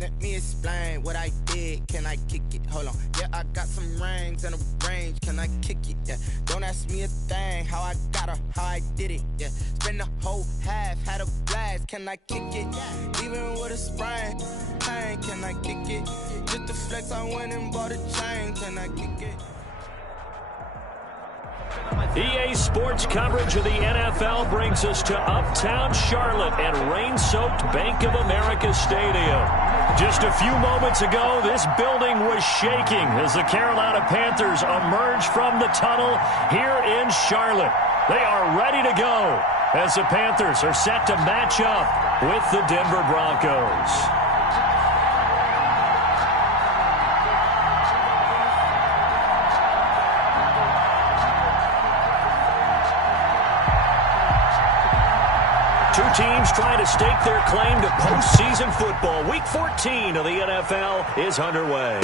Let me explain what I did. Can I kick it? Hold on. Yeah, I got some rings and a range. Can I kick it? Yeah. Don't ask me a thing. How I got her, how I did it. Yeah. Spend the whole half, had a blast. Can I kick it? Even with a sprain, pain. Can I kick it? Just to flex, I went and bought a chain. Can I kick it? EA Sports coverage of the NFL brings us to uptown Charlotte at rain-soaked Bank of America Stadium. Just a few moments ago, this building was shaking as the Carolina Panthers emerged from the tunnel here in Charlotte. They are ready to go as the Panthers are set to match up with the Denver Broncos. Two teams trying to stake their claim to postseason football. Week 14 of the NFL is underway.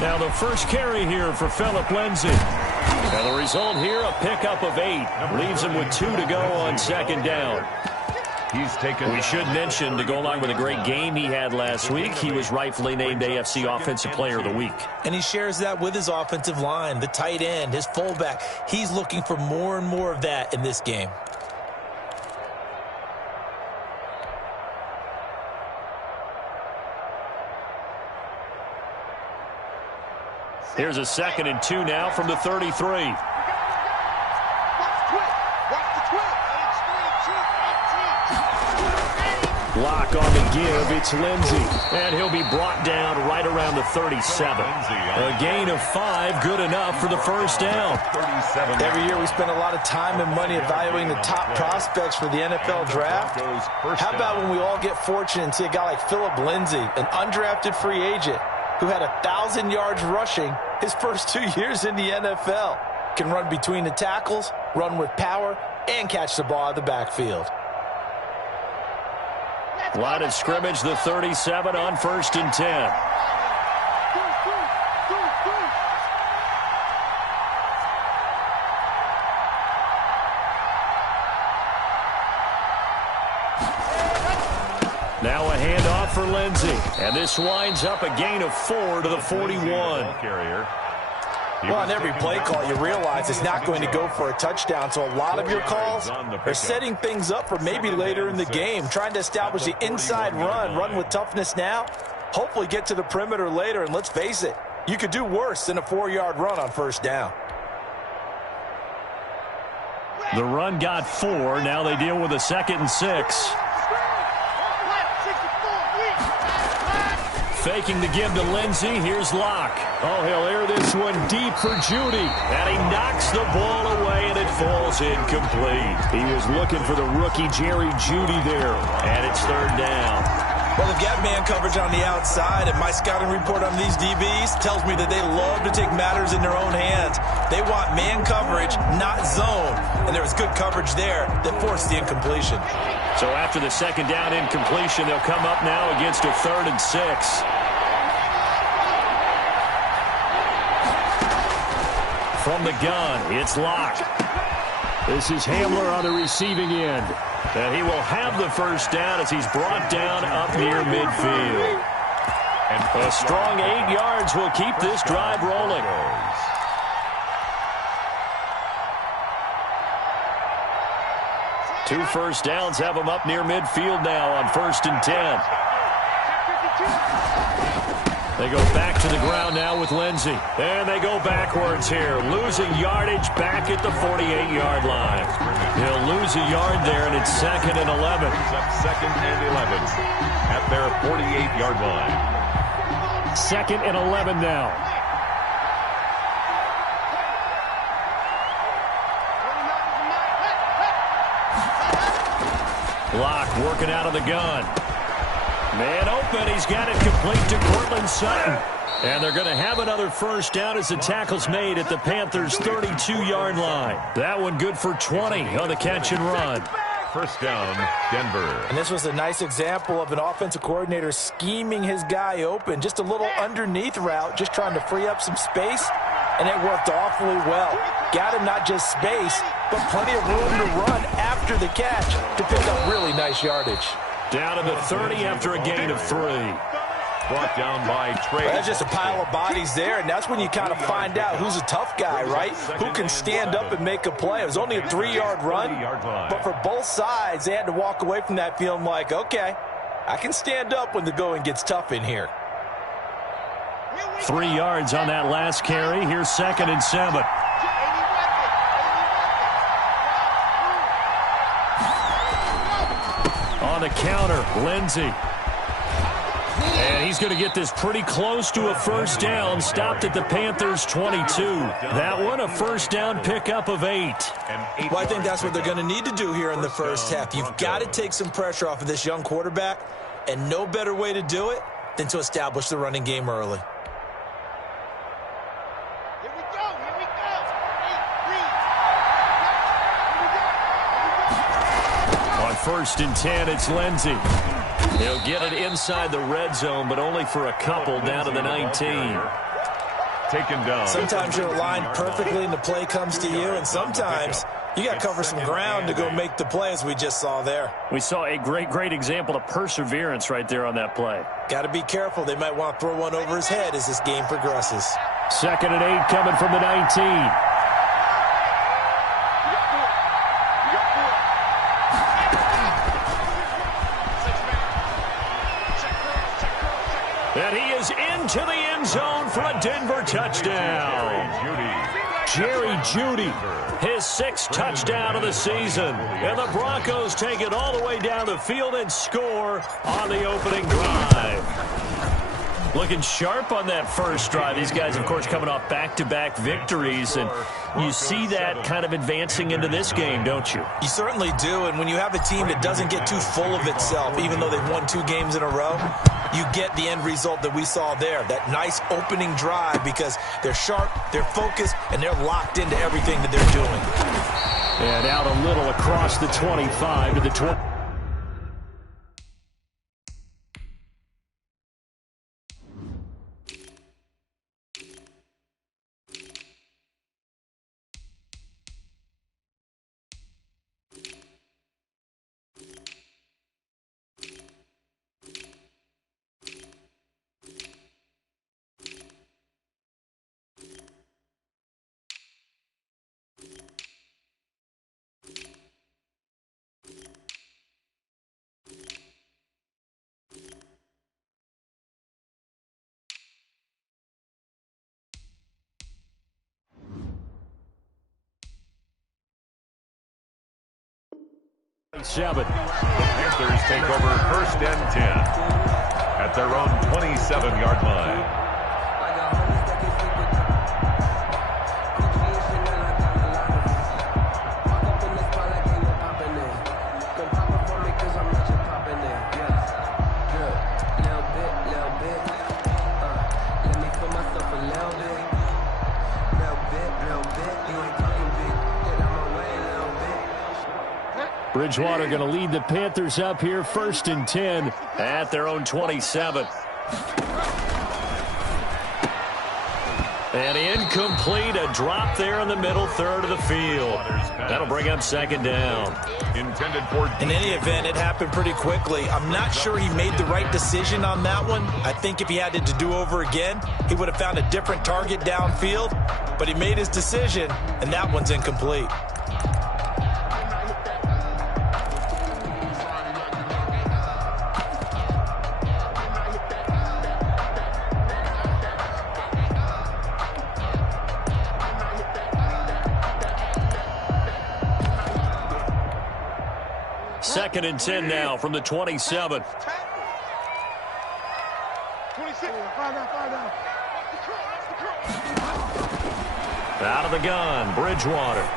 Now the first carry here for Phillip Lindsay. Now the result here, a pickup of 8. Leaves him with 2 to go on second down. We should mention, to go along with a great game he had last week, he was rightfully named AFC Offensive Player of the Week. And he shares that with his offensive line, the tight end, his fullback. He's looking for more and more of that in this game. Here's a 2nd and 2 now from the 33. Lock on the give. It's Lindsay. And he'll be brought down right around the 37. A gain of 5, good enough for the first down. Every year we spend a lot of time and money evaluating the top prospects for the NFL draft. How about when we all get fortunate and see a guy like Phillip Lindsay, an undrafted free agent, who had 1,000 yards rushing his first 2 years in the NFL. Can run between the tackles, run with power, and catch the ball out of the backfield. Line of scrimmage, the 37 on 1st and 10. Now a handoff for Lindsay. And this winds up a gain of 4 to the 41. Well, on every play call, you realize it's not going to go for a touchdown. So a lot of your calls are setting things up for maybe later in the game, trying to establish the inside run with toughness now, hopefully get to the perimeter later. And let's face it, you could do worse than a 4-yard run on 1st down. The run got 4. Now they deal with a 2nd and 6. Faking the give to Lindsay. Here's Locke. Oh, he'll air this one deep for Judy. And he knocks the ball away, and it falls incomplete. He was looking for the rookie Jerry Judy there. And it's 3rd down. Well, they've got man coverage on the outside, and my scouting report on these DBs tells me that they love to take matters in their own hands. They want man coverage, not zone. And there was good coverage there that forced the incompletion. So after the 2nd down incompletion, they'll come up now against a 3rd and 6. From the gun, it's Locke. This is Hamler on the receiving end. And he will have the first down as he's brought down up near midfield. And a strong 8 yards will keep this drive rolling. 2 first downs have them up near midfield now on 1st and 10. They go back to the ground now with Lindsay. And they go backwards here, losing yardage back at the 48-yard line. He'll lose a yard there, and it's 2nd and 11. 2nd and 11 at their 48-yard line. 2nd and 11 now. Locke working out of the gun. Man open. He's got it complete to Cortland Sutton. And they're going to have another first down as the tackle's made at the Panthers' 32-yard line. That one good for 20 on the catch and run. First down, Denver. And this was a nice example of an offensive coordinator scheming his guy open. Just a little underneath route, just trying to free up some space, and it worked awfully well. Got him not just space, but plenty of room to run after the catch to pick up really nice yardage. Down to the 30 after a gain of 3. Brought down by Trey. Well, that's just a pile of bodies there, and that's when you kind of find out who's a tough guy, right? Who can stand up and make a play. It was only a 3-yard run, but for both sides, they had to walk away from that feeling like, okay, I can stand up when the going gets tough in here. 3 yards on that last carry. Here's 2nd and 7. On the counter, Lindsey. And he's going to get this pretty close to a first down. Stopped at the Panthers' 22. That one, a first down pickup of 8. Well, I think that's what they're going to need to do here in the first half. You've got to take some pressure off of this young quarterback, and no better way to do it than to establish the running game early. Here we go. On 1st and 10, it's Lindsey. He'll get it inside the red zone, but only for a couple, down to the 19. Taken down. Sometimes you're aligned perfectly and the play comes to you, and sometimes you got to cover some ground to go make the play, as we just saw there. We saw a great example of perseverance right there on that play. Got to be careful. They might want to throw one over his head as this game progresses. 2nd and 8 coming from the 19. And he is into the end zone for a Denver touchdown. Jerry Jeudy, his 6th touchdown of the season. And the Broncos take it all the way down the field and score on the opening drive. Looking sharp on that first drive. These guys, of course, coming off back-to-back victories, and you see that kind of advancing into this game, don't you? You certainly do, and when you have a team that doesn't get too full of itself, even though they've won 2 games in a row, you get the end result that we saw there, that nice opening drive, because they're sharp, they're focused, and they're locked into everything that they're doing. And out a little across the 25 to the 20. The Panthers take over 1st and 10 at their own 27-yard line. Bridgewater going to lead the Panthers up here, 1st and 10 at their own 27. And incomplete, a drop there in the middle third of the field. That'll bring up 2nd down. Intended for. In any event, it happened pretty quickly. I'm not sure he made the right decision on that one. I think if he had it to do over again, he would have found a different target downfield. But he made his decision, and that one's incomplete. Second and 10 now from the 27. 26. Out of the gun, Bridgewater.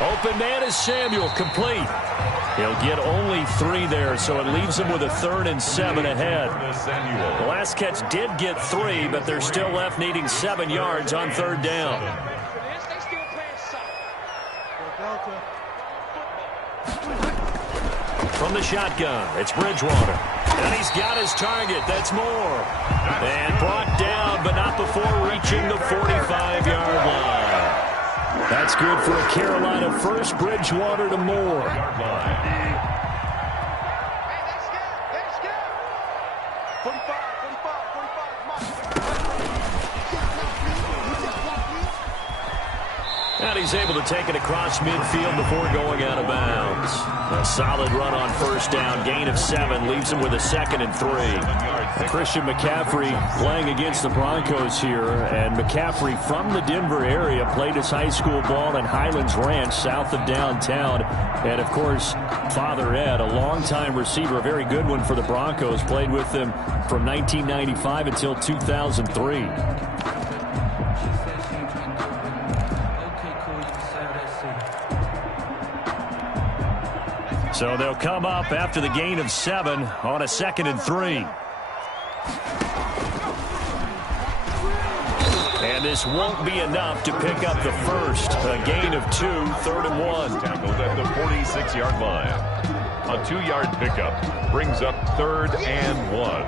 Open man is Samuel, complete. He'll get only 3 there, so it leaves him with a 3rd and 7 ahead. The last catch did get 3, but they're still left needing 7 yards on 3rd down. From the shotgun, it's Bridgewater. And he's got his target. That's Moore. And brought down, but not before reaching the 45-yard line. That's good for a Carolina first. Bridgewater to Moore. And he's able to take it across midfield before going out of bounds. A solid run on 1st down. Gain of 7 leaves him with a 2nd and 3. Christian McCaffrey playing against the Broncos here. And McCaffrey from the Denver area played his high school ball in Highlands Ranch south of downtown. And, of course, Father Ed, a longtime receiver, a very good one for the Broncos, played with them from 1995 until 2003. So they'll come up after the gain of 7 on a 2nd and 3. And this won't be enough to pick up the first. A gain of 2, 3rd and 1. Tackled at the 46-yard line. A 2-yard pickup brings up 3rd and 1.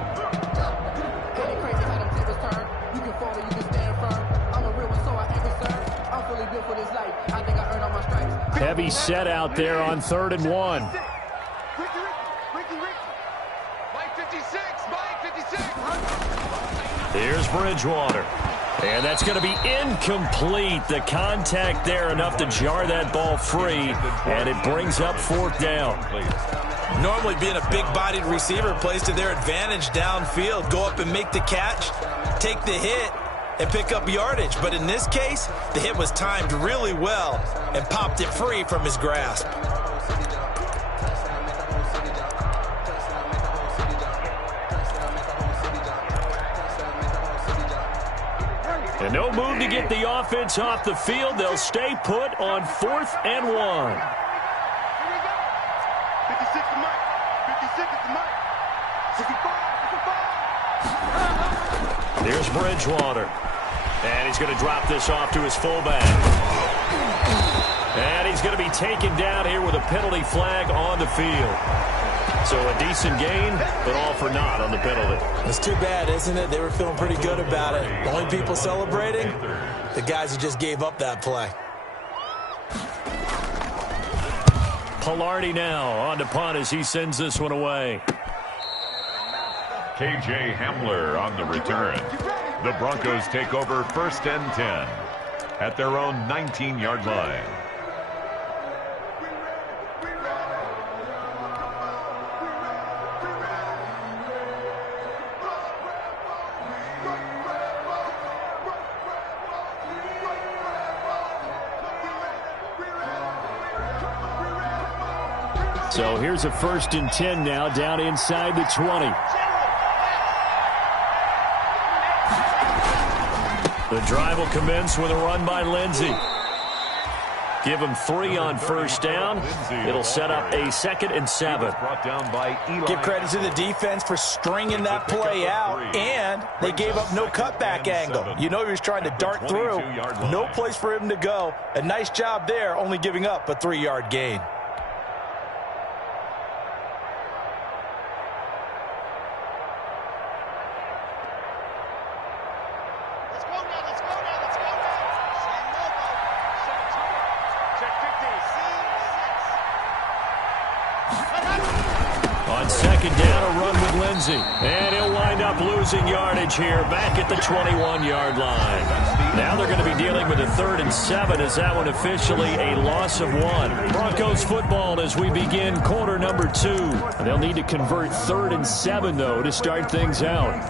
Heavy set out there on 3rd and 1. Here's Bridgewater. And that's going to be incomplete. The contact there enough to jar that ball free. And it brings up 4th down. Normally being a big-bodied receiver plays to their advantage downfield. Go up and make the catch, take the hit, and pick up yardage. But in this case, the hit was timed really well and popped it free from his grasp. And no move to get the offense off the field. They'll stay put on 4th and 1. 56 to Mike. 56 to Mike. 65. Here's Bridgewater. And he's going to drop this off to his fullback. And he's going to be taken down here with a penalty flag on the field. So a decent gain, but all for naught on the penalty. It's too bad, isn't it? They were feeling pretty good about it. The only people celebrating, the guys who just gave up that play. Pilardi now on to punt as he sends this one away. K.J. Hamler on the return. The Broncos take over 1st and 10 at their own 19-yard line. So here's a 1st and 10 now down inside the 20. The drive will commence with a run by Lindsey. Give him 3 on 1st down. It'll set up a 2nd and 7. Give credit to the defense for stringing that play out, and they gave up no cutback angle. You know he was trying to dart through. No place for him to go. A nice job there, only giving up a 3-yard gain. On 2nd down, a run with Lindsey. And he'll wind up losing yardage here back at the 21-yard line. Now they're going to be dealing with a 3rd and 7 as that one officially a loss of 1. Broncos football as we begin quarter number 2. They'll need to convert 3rd and 7, though, to start things out.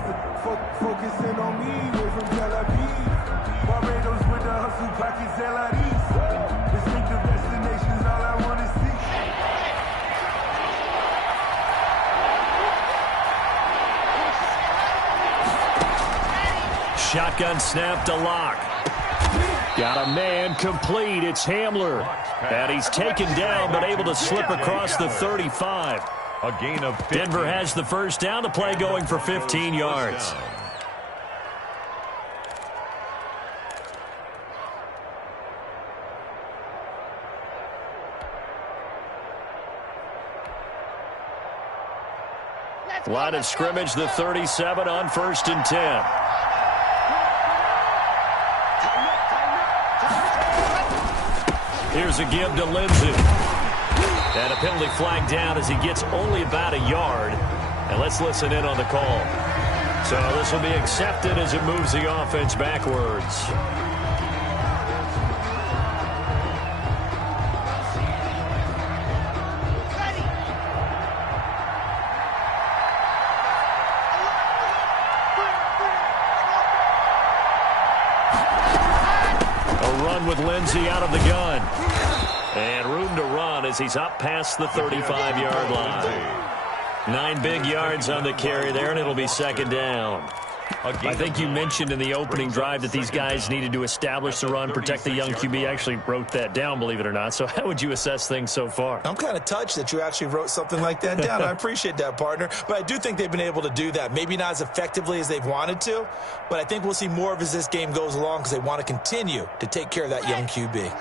Focusing on me, way from Tel Aviv. Barbados with the hustle pockets, distinctive destinations, all I want to see. Shotgun snap to Lock. Got a man complete. It's Hamler. And he's taken down but able to slip across the 35. A gain of 15. Denver has the first down. The play going for 15 yards. Line of scrimmage, the 37 on 1st and 10. Here's a give to Lindsey. And a penalty flag down as he gets only about a yard. And let's listen in on the call. So this will be accepted as it moves the offense backwards. With Lindsey out of the gun. And room to run as he's up past the 35-yard line. 9 big yards on the carry there, and it'll be 2nd down. I think you mentioned in the opening drive that these guys needed to establish the run, protect the young QB. I actually wrote that down, believe it or not. So how would you assess things so far? I'm kind of touched that you actually wrote something like that down. I appreciate that, partner. But I do think they've been able to do that. Maybe not as effectively as they've wanted to, but I think we'll see more of as this game goes along because they want to continue to take care of that young QB.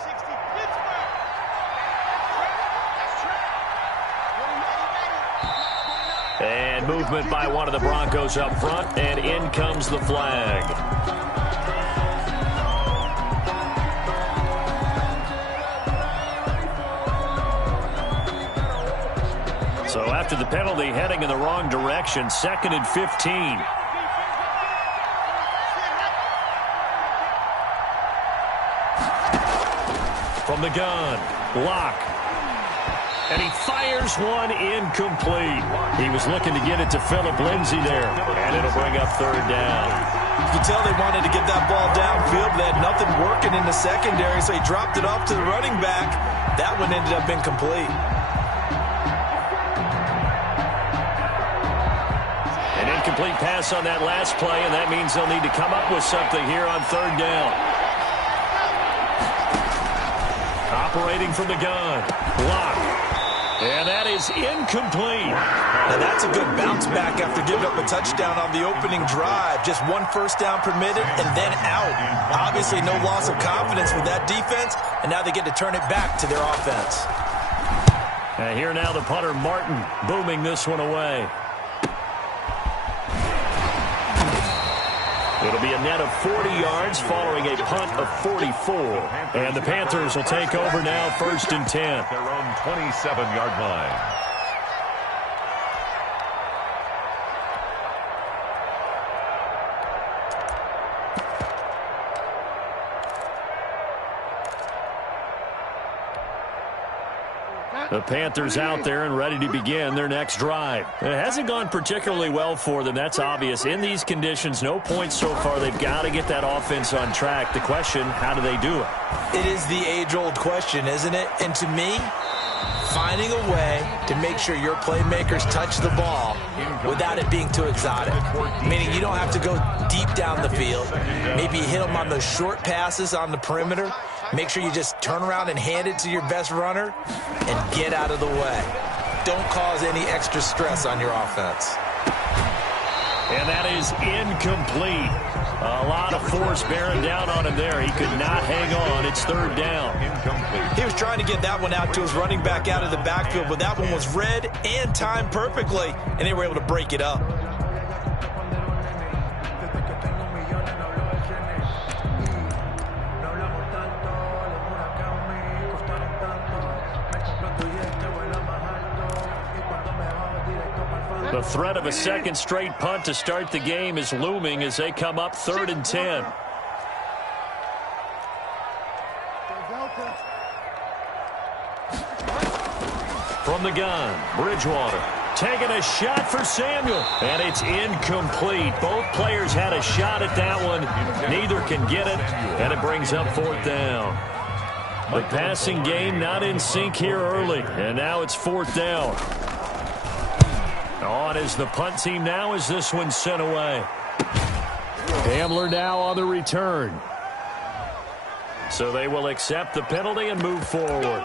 And movement by one of the Broncos up front, and in comes the flag. So after the penalty, heading in the wrong direction, 2nd and 15. From the gun, Locke. And he fires one incomplete. He was looking to get it to Phillip Lindsay there. And it'll bring up 3rd down. You can tell they wanted to get that ball downfield, but they had nothing working in the secondary, so he dropped it off to the running back. That one ended up incomplete. An incomplete pass on that last play, and that means they'll need to come up with something here on 3rd down. Operating from the gun, Locke. And that is incomplete. Now that's a good bounce back after giving up a touchdown on the opening drive. Just 1 first down permitted and then out. Obviously no loss of confidence with that defense, and now they get to turn it back to their offense. And here now the punter, Martin, booming this one away. It'll be a net of 40 yards following a punt of 44. And the Panthers will take over now, 1st and 10. Their own 27-yard line. The Panthers out there and ready to begin their next drive. It hasn't gone particularly well for them. That's obvious. In these conditions, no points so far. They've got to get that offense on track. The question, how do they do it? It is the age-old question, isn't it? And to me, finding a way to make sure your playmakers touch the ball without it being too exotic. Meaning you don't have to go deep down the field. Maybe you hit them on those short passes on the perimeter. Make sure you just turn around and hand it to your best runner and get out of the way. Don't cause any extra stress on your offense. And that is incomplete. A lot of force bearing down on him there. He could not hang on. It's 3rd down. Incomplete. He was trying to get that one out to his running back out of the backfield, but that one was read and timed perfectly, and they were able to break it up. The threat of a second straight punt to start the game is looming as they come up 3rd and 10. From the gun, Bridgewater taking a shot for Samuel, and it's incomplete. Both players had a shot at that one. Neither can get it, and it brings up 4th down. The passing game not in sync here early, and now it's 4th down. On is the punt team now as this one's sent away. Hamler now on the return. So they will accept the penalty and move forward.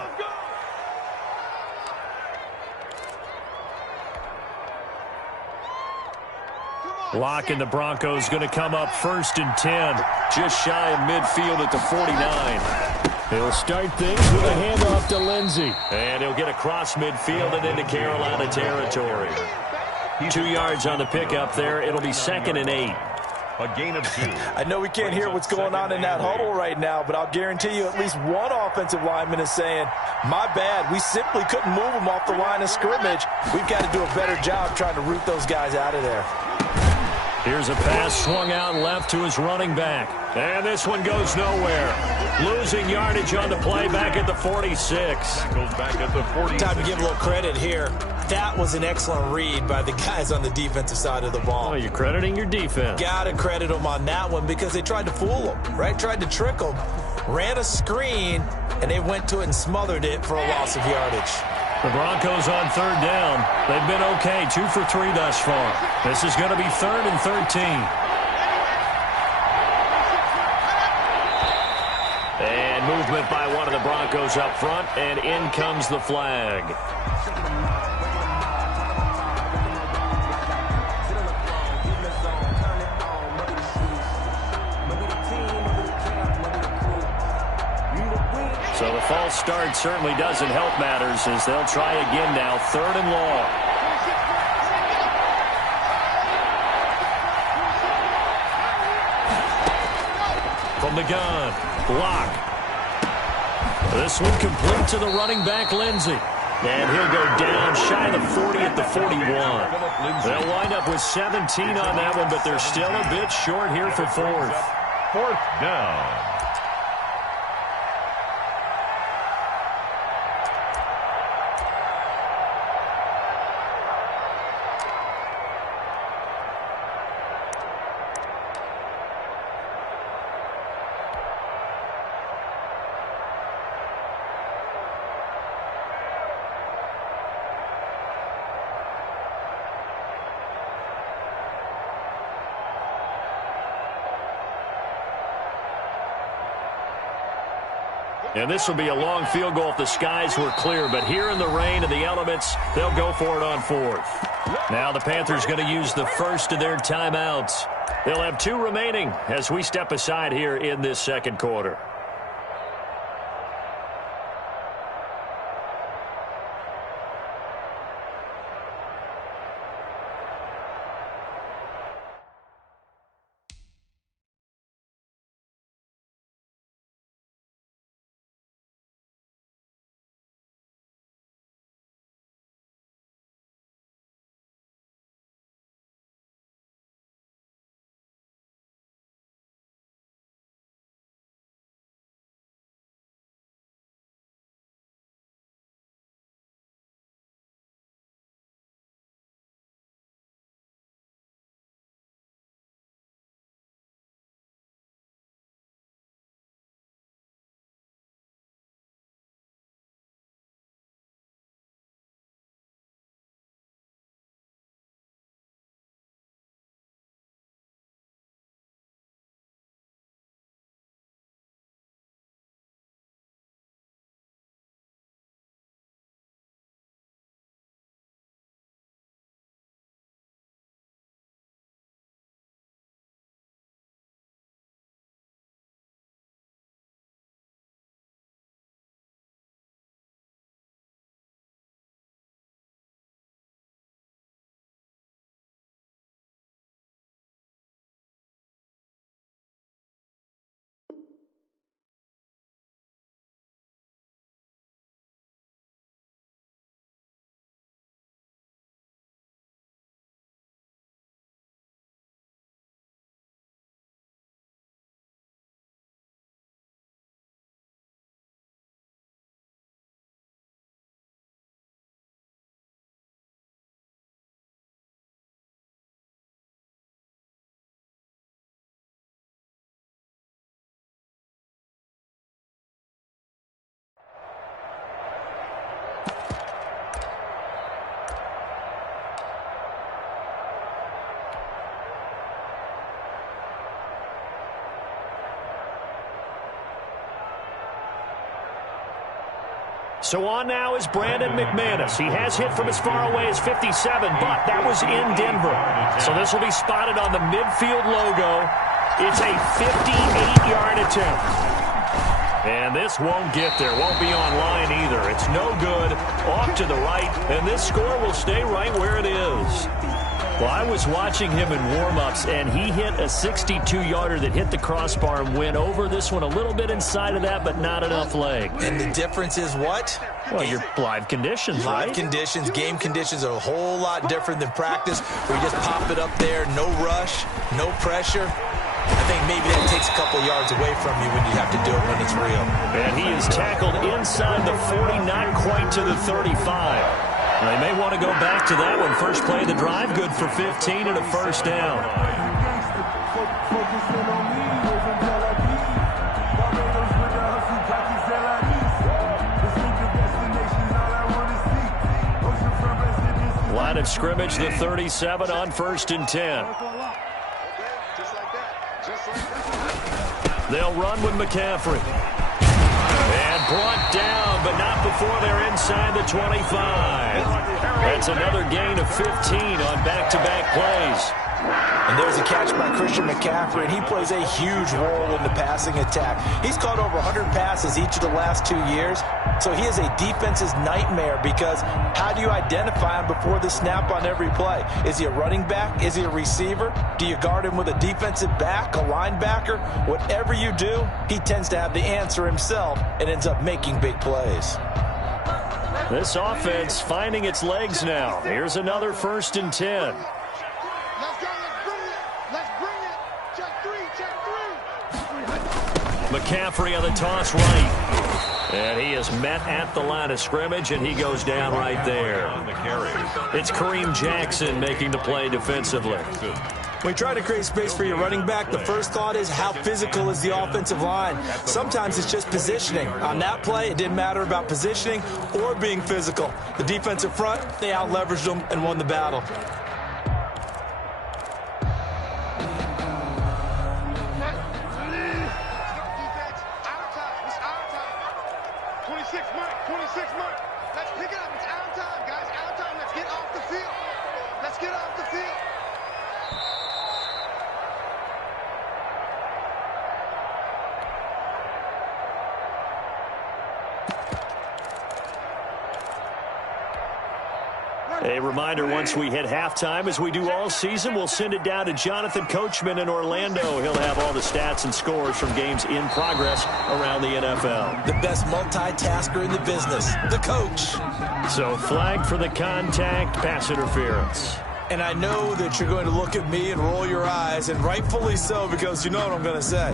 Lock and the Broncos going to come up 1st and 10. Just shy of midfield at the 49. He'll start things with a handoff to Lindsey. And he'll get across midfield and into Carolina territory. 2 yards on the pickup there. It'll be 2nd and 8. A gain of 2. I know we can't hear what's going on in that huddle right now, but I'll guarantee you at least one offensive lineman is saying, my bad, we simply couldn't move them off the line of scrimmage. We've got to do a better job trying to root those guys out of there. Here's a pass swung out left to his running back. And this one goes nowhere. Losing yardage on the play back at the 46. Goes back at the 46. Time to give a little credit here. That was an excellent read by the guys on the defensive side of the ball. Oh, you're crediting your defense. Got to credit them on that one because they tried to fool them, right? Tried to trick them. Ran a screen, and they went to it and smothered it for a loss of yardage. The Broncos on 3rd down. They've been okay, 2 for 3 thus far. This is going to be 3rd and 13. And movement by one of the Broncos up front, and in comes the flag. So the false start certainly doesn't help matters as they'll try again now, 3rd and long. From the gun, block. This one complete to the running back, Lindsey. And he'll go down shy of the 40 at the 41. They'll wind up with 17 on that one, but they're still a bit short here for 4th. 4th down. And this will be a long field goal if the skies were clear. But here in the rain and the elements, they'll go for it on 4th. Now the Panthers going to use the first of their timeouts. They'll have 2 remaining as we step aside here in this 2nd quarter. So on now is Brandon McManus. He has hit from as far away as 57, but that was in Denver. So this will be spotted on the midfield logo. It's a 58-yard attempt. And this won't get there. Won't be online either. It's no good. Off to the right. And this score will stay right where it is. Well, I was watching him in warm-ups, and he hit a 62-yarder that hit the crossbar and went over this one a little bit inside of that, but not enough leg. And the difference is what? Well, your live conditions, right? Live conditions, game conditions are a whole lot different than practice, where you just pop it up there, no rush, no pressure. I think maybe that takes a couple yards away from you when you have to do it when it's real. And he is tackled inside the 40, not quite to the 35. They may want to go back to that one. First play of the drive, good for 15 and a first down. Line of scrimmage, the 37 on 1st and 10. They'll run with McCaffrey. And brought down, but not before they're inside the 25. That's another gain of 15 on back-to-back plays. And there's a catch by Christian McCaffrey, and he plays a huge role in the passing attack. He's caught over 100 passes each of the last 2 years, so he is a defense's nightmare because how do you identify him before the snap on every play? Is he a running back? Is he a receiver? Do you guard him with a defensive back, a linebacker? Whatever you do, he tends to have the answer himself and ends up making big plays. This offense finding its legs now. Here's another 1st and 10. McCaffrey on the toss right. And he is met at the line of scrimmage, and he goes down right there. It's Kareem Jackson making the play defensively. When you try to create space for your running back, the first thought is how physical is the offensive line. Sometimes it's just positioning. On that play, it didn't matter about positioning or being physical. The defensive front, they out-leveraged them and won the battle. A reminder, once we hit halftime, as we do all season, we'll send it down to Jonathan Coachman in Orlando. He'll have all the stats and scores from games in progress around the NFL. The best multitasker in the business, the coach. So flag for the contact, pass interference. And I know that you're going to look at me and roll your eyes, and rightfully so, because you know what I'm going to say.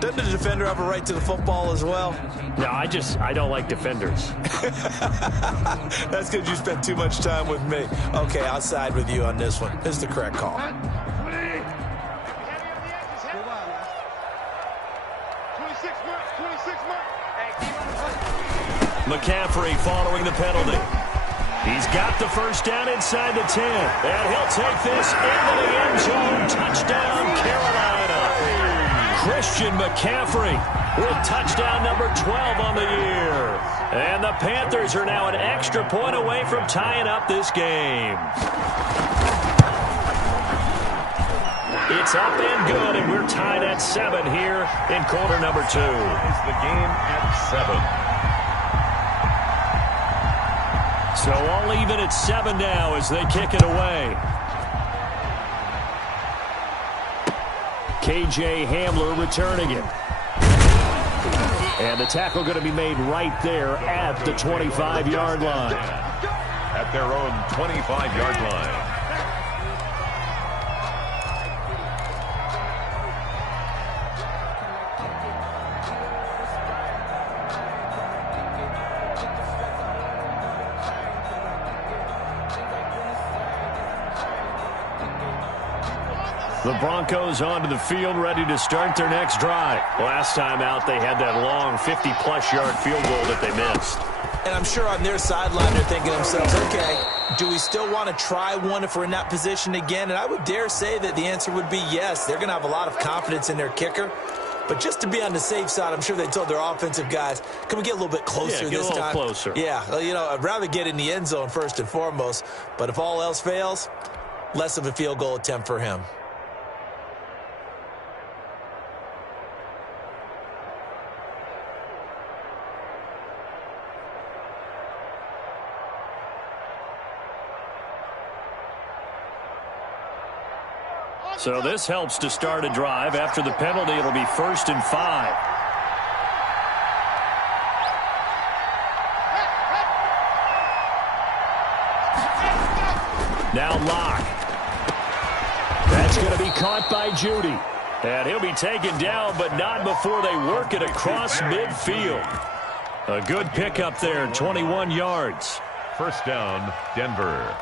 Doesn't the defender have a right to the football as well? No, I don't like defenders. That's because you spent too much time with me. Okay, I'll side with you on this one. This is the correct call. McCaffrey following the penalty. He's got the first down inside the 10. And he'll take this into the end zone. Touchdown, Carolina. Christian McCaffrey with touchdown number 12 on the year. And the Panthers are now an extra point away from tying up this game. It's up and good, and we're tied at 7 here in quarter number 2. Is the game at 7. So all even at 7 now as they kick it away. KJ Hamler returning it. And the tackle going to be made right there at the 25-yard line. At their own 25-yard line. The Broncos onto the field, ready to start their next drive. Last time out, they had that long 50-plus yard field goal that they missed. And I'm sure on their sideline, they're thinking to themselves, okay, do we still want to try one if we're in that position again? And I would dare say that the answer would be yes. They're going to have a lot of confidence in their kicker. But just to be on the safe side, I'm sure they told their offensive guys, can we get a little bit closer this time? Yeah, get a little closer. Yeah, well, you know, I'd rather get in the end zone first and foremost. But if all else fails, less of a field goal attempt for him. So this helps to start a drive. After the penalty, it'll be 1st and 5. Now Locke. That's going to be caught by Judy. And he'll be taken down, but not before they work it across midfield. A good pickup there, 21 yards. First down, Denver.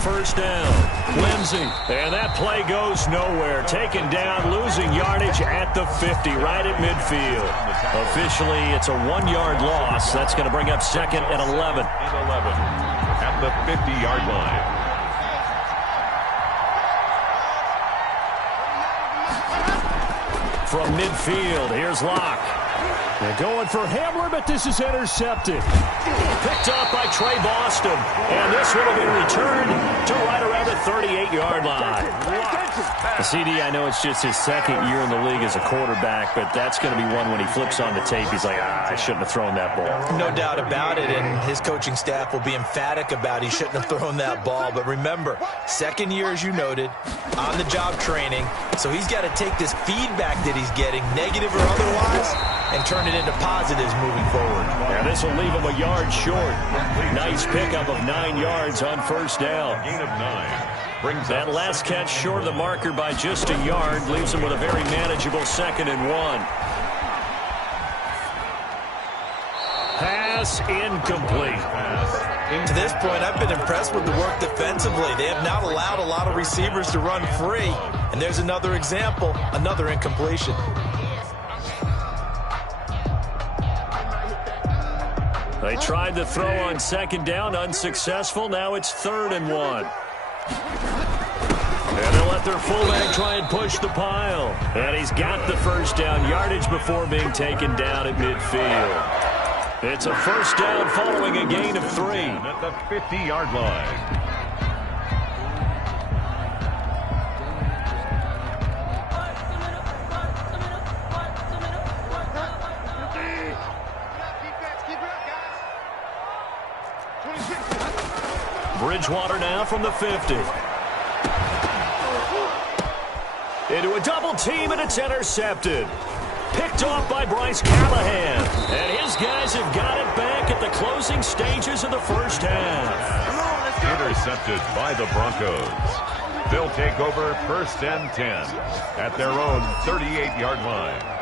First down, Lindsay, and that play goes nowhere. Taken down, losing yardage at the 50, right at midfield. Officially, it's a 1-yard loss. That's going to bring up 2nd and 11. At the 50-yard line. From midfield, here's Locke. They're going for Hamler, but this is intercepted. Picked off by Trey Boston. And this would have been returned to right around the 38-yard line. CD, I know it's just his 2nd year in the league as a quarterback, but that's going to be one when he flips on the tape. He's like, I shouldn't have thrown that ball. No doubt about it, and his coaching staff will be emphatic about he shouldn't have thrown that ball. But remember, 2nd year, as you noted, on-the-job training. So he's got to take this feedback that he's getting, negative or otherwise, and turn it into positives moving forward. Yeah, this will leave him a yard short. Nice pickup of 9 yards on first down. Gain of 9. Brings that last catch short of the marker by just a yard. Leaves him with a very manageable 2nd and 1. Pass incomplete. To this point, I've been impressed with the work defensively. They have not allowed a lot of receivers to run free. And there's another example, another incompletion. They tried to throw on 2nd down, unsuccessful. Now it's 3rd and 1. And they'll let their fullback try and push the pile. And he's got the first down, yardage before being taken down at midfield. It's a first down following a gain of 3. At the 50-yard line. Bridgewater now from the 50. Into a double team, and it's intercepted. Picked off by Bryce Callahan. And his guys have got it back at the closing stages of the first half. Intercepted by the Broncos. They'll take over 1st and 10 at their own 38-yard line.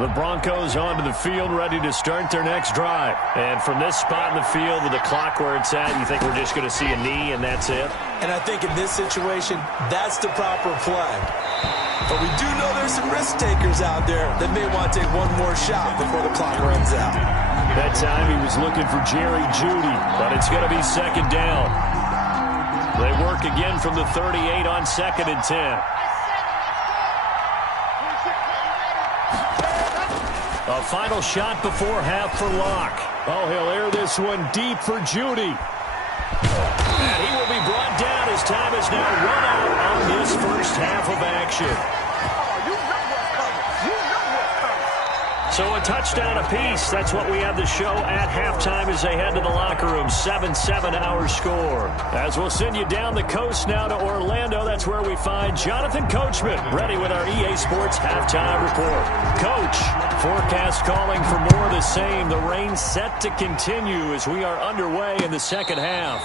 The Broncos onto the field, ready to start their next drive. And from this spot in the field with the clock where it's at, you think we're just going to see a knee and that's it? And I think in this situation, that's the proper play. But we do know there's some risk takers out there that may want to take one more shot before the clock runs out. That time he was looking for Jerry Jeudy, but it's going to be 2nd down. They work again from the 38 on 2nd and 10. A final shot before half for Locke. Oh, he'll air this one deep for Jeudy. And he will be brought down as time is now run out on this first half of action. So a touchdown apiece. That's what we have the show at halftime as they head to the locker room. 7-7 our score. As we'll send you down the coast now to Orlando. That's where we find Jonathan Coachman ready with our EA Sports halftime report. Coach, forecast calling for more of the same. The rain set to continue as we are underway in the second half.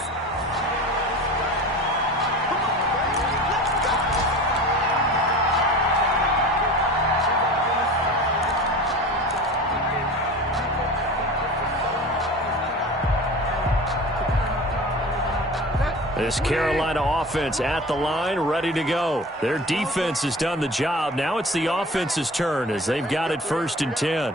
This Carolina offense at the line, ready to go. Their defense has done the job. Now it's the offense's turn as they've got it 1st and 10.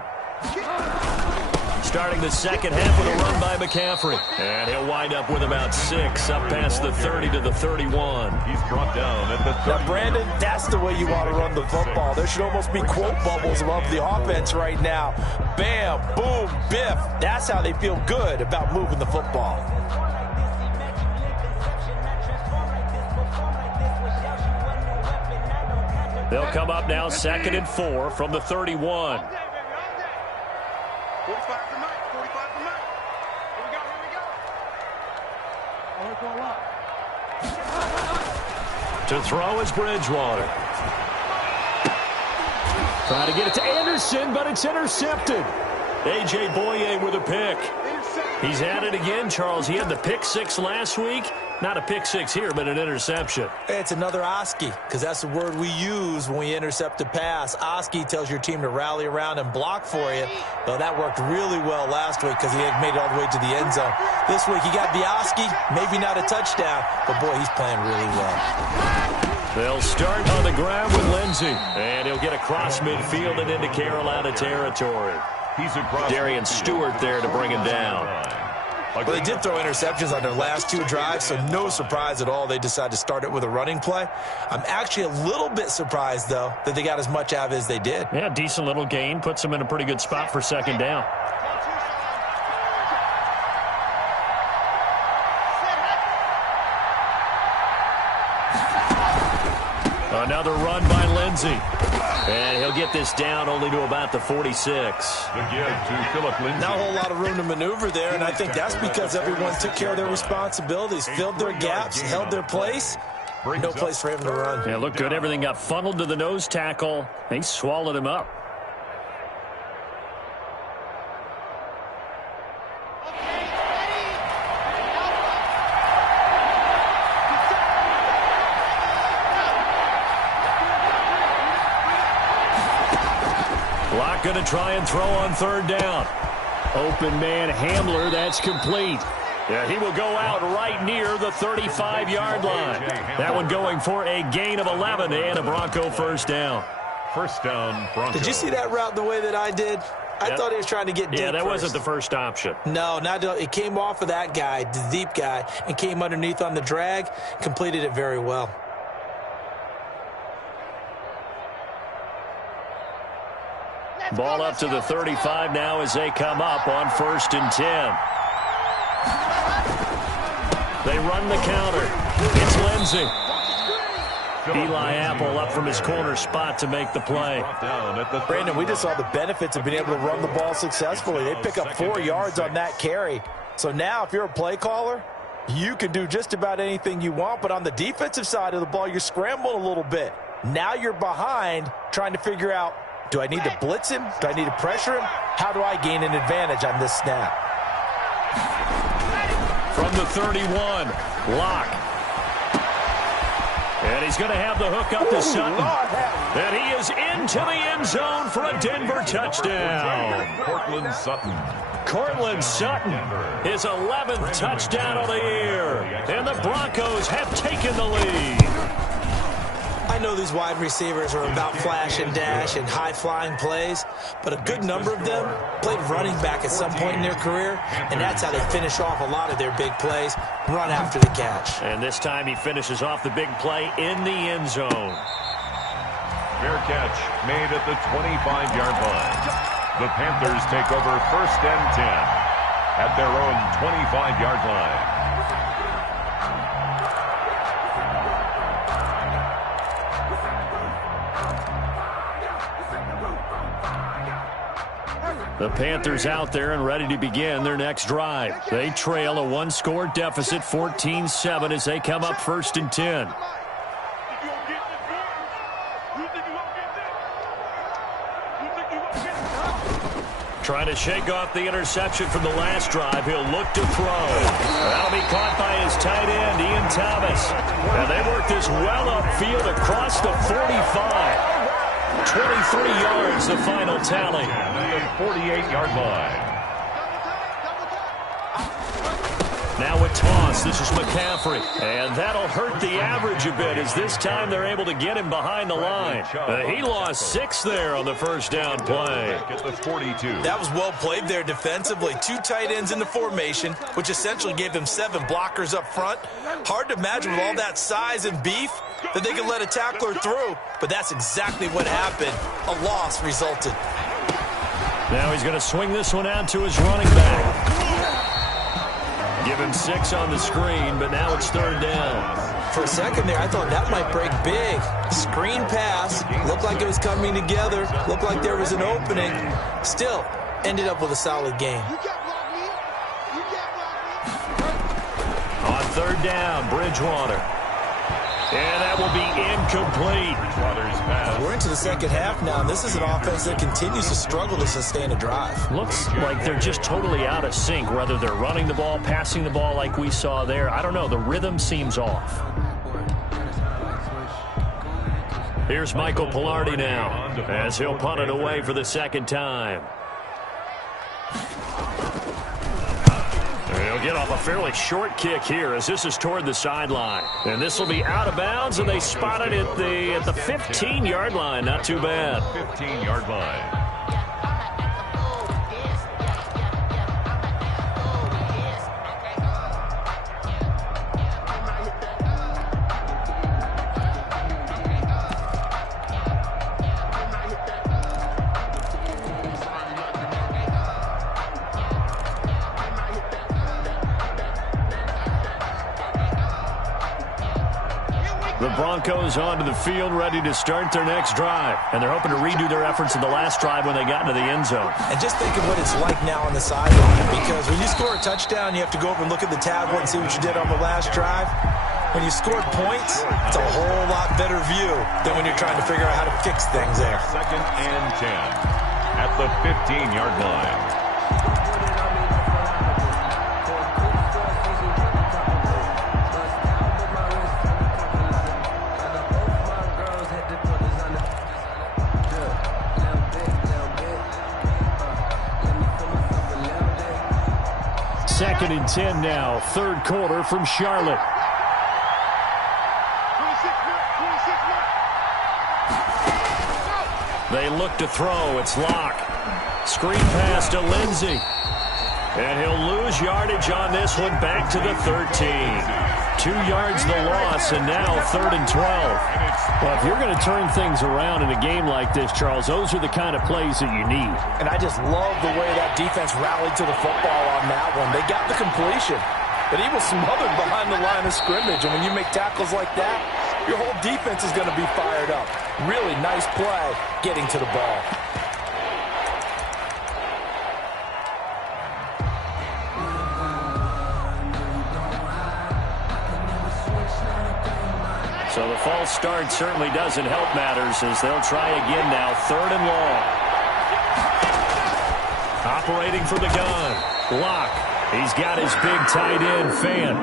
Starting the second half with a run by McCaffrey. And he'll wind up with about 6 up past the 30 to the 31. He's brought down at the 30. Now, Brandon, that's the way you want to run the football. There should almost be quote bubbles above the offense right now. Bam, boom, biff. That's how they feel good about moving the football. They'll come up now 2nd and 4 from the 31. 45 to Mike. 45 to Mike. Here we go. To throw is Bridgewater. Trying to get it to Anderson, but it's intercepted. A.J. Boye with a pick. He's at it again, Charles. He had the pick 6 last week. Not a pick 6 here, but an interception. It's another Oski, because that's the word we use when we intercept a pass. Oski tells your team to rally around and block for you. Though that worked really well last week because he made it all the way to the end zone. This week he got the Oski, maybe not a touchdown, but boy, he's playing really well. They'll start on the ground with Lindsey, and he'll get across midfield and into Carolina territory. He's across Darian Stewart there to bring him down. Well, they did throw interceptions on their last 2 drives, so no surprise at all they decided to start it with a running play. I'm actually a little bit surprised, though, that they got as much out of it as they did. Yeah, decent little gain. Puts them in a pretty good spot for 2nd down. Another run by Lindsey. And he'll get this down only to about the 46. The give to Philip Lindsay. Not a whole lot of room to maneuver there, and I think that's because everyone took care of their responsibilities, filled their gaps, held their place. No place for him to run. Yeah, looked good. Everything got funneled to the nose tackle. They swallowed him up. Going to try and throw on 3rd down. Open man Hamler, that's complete. Yeah, he will go out right near the 35-yard line. That one going for a gain of 11 and a Bronco 1st down. 1st down, Bronco. Did you see that route the way that I did? I thought he was trying to get deep. Yeah, that first. wasn't the first option. No, it came off of that guy, the deep guy, and came underneath on the drag, completed it very well. Ball up to the 35 now as they come up on 1st and 10. They run the counter. It's Lindsey. Eli Apple up from his corner spot to make the play. Brandon, we just saw the benefits of being able to run the ball successfully. They pick up 4 yards on that carry. So now if you're a play caller, you can do just about anything you want. But on the defensive side of the ball, you're scrambling a little bit. Now you're behind trying to figure out, do I need to blitz him? Do I need to pressure him? How do I gain an advantage on this snap? From the 31, Locke. And he's going to have the hook up to Sutton. And he is into the end zone for a Denver touchdown. Cortland Sutton, his 11th touchdown of the year. And the Broncos have taken the lead. I know these wide receivers are about flash and dash and high-flying plays, but a good number of them played running back at some point in their career, and that's how they finish off a lot of their big plays, run after the catch. And this time he finishes off the big play in the end zone. Fair catch made at the 25-yard line. The Panthers take over 1st and 10 at their own 25-yard line. The Panthers out there and ready to begin their next drive. They trail a 1-score deficit, 14-7, as they come up 1st and 10. Trying to shake off the interception from the last drive. He'll look to throw. That'll be caught by his tight end, Ian Thomas. And they work this well upfield across the 45. 23 yards, the final tally. At the 48-yard line. Now a toss. This is McCaffrey. And that'll hurt the average a bit as this time they're able to get him behind the line. He lost 6 there on the first down play. At the 42. That was well played there defensively. 2 tight ends in the formation, which essentially gave them 7 blockers up front. Hard to imagine with all that size and beef that they could let a tackler through, but that's exactly what happened. A loss resulted. Now he's going to swing this one out to his running back. Give him 6 on the screen, but now it's 3rd down. For a second there, I thought that might break big. Screen pass, looked like it was coming together, looked like there was an opening. Still, ended up with a solid game. On 3rd down, Bridgewater. And that will be incomplete. We're into the second half now, and this is an offense that continues to struggle to sustain a drive. Looks like they're just totally out of sync, whether they're running the ball, passing the ball like we saw there. I don't know. The rhythm seems off. Here's Michael Pilardi now as he'll punt it away for the 2nd time. He'll get off a fairly short kick here as this is toward the sideline. And this will be out of bounds, and they spot it at the 15-yard line. Not too bad. 15-yard line. The Broncos onto the field, ready to start their next drive. And they're hoping to redo their efforts in the last drive when they got into the end zone. And just think of what it's like now on the sideline, because when you score a touchdown, you have to go over and look at the tablet and see what you did on the last drive. When you scored points, it's a whole lot better view than when you're trying to figure out how to fix things there. 2nd and 10 at the 15-yard line. Second and 10 now, 3rd quarter from Charlotte. They look to throw. It's Locke. Screen pass to Lindsey. And he'll lose yardage on this one back to the 13. 2 yards the loss, and now 3rd and 12. Well, if you're going to turn things around in a game like this, Charles, those are the kind of plays that you need. And I just love the way that defense rallied to the football on that one. They got the completion, but he was smothered behind the line of scrimmage. And when you make tackles like that, your whole defense is going to be fired up. Really nice play getting to the ball. So the false start certainly doesn't help matters as they'll try again now. 3rd and long. Operating from the gun. Locke. He's got his big tight end fan.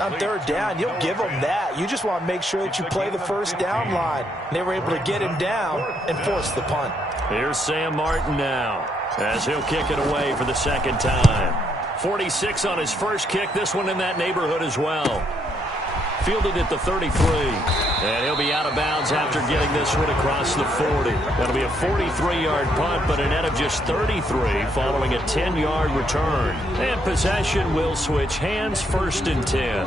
On 3rd down, you'll give them that. You just want to make sure that you play the first down line. They were able to get him down and force the punt. Here's Sam Martin now as he'll kick it away for the 2nd time. 46 on his first kick. This one in that neighborhood as well. Fielded at the 33. And he'll be out of bounds after getting this one across the 40. That'll be a 43-yard punt, but a net of just 33 following a 10-yard return. And possession will switch hands, 1st and 10.